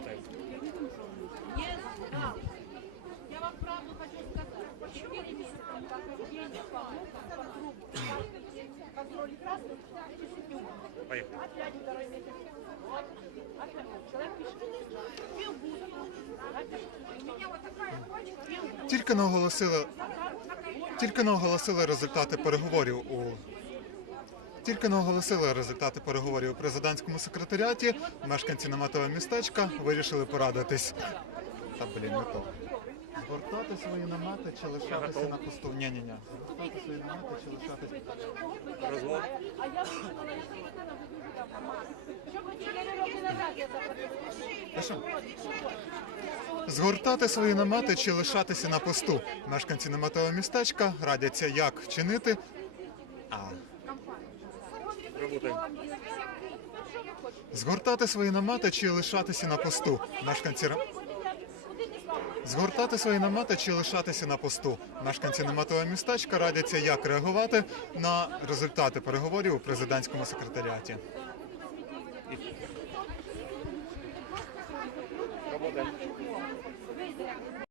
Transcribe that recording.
буде. Я вам правду хочу сказать. Опять второй Тільки наголосили тільки не результати переговорів у тільки не оголосили результати переговорів у президентському секретаріаті. Мешканці наметового містечка вирішили порадитись. Та блін, не то. Згортати свої намети чи лишатися на посту? Ні, ні, ні. Згортати свої намети чи лишатися. Развод. Та що? Згортати свої намети чи лишатися на посту. Мешканці наметового містечка радяться, як чинити. А Работаем. Згортати свої намети чи лишатися на посту. Мешканці ра- Згортати свої намети чи лишатися на посту. Мешканці наметового містечка радяться, як реагувати на результати переговорів у президентському секретаріаті.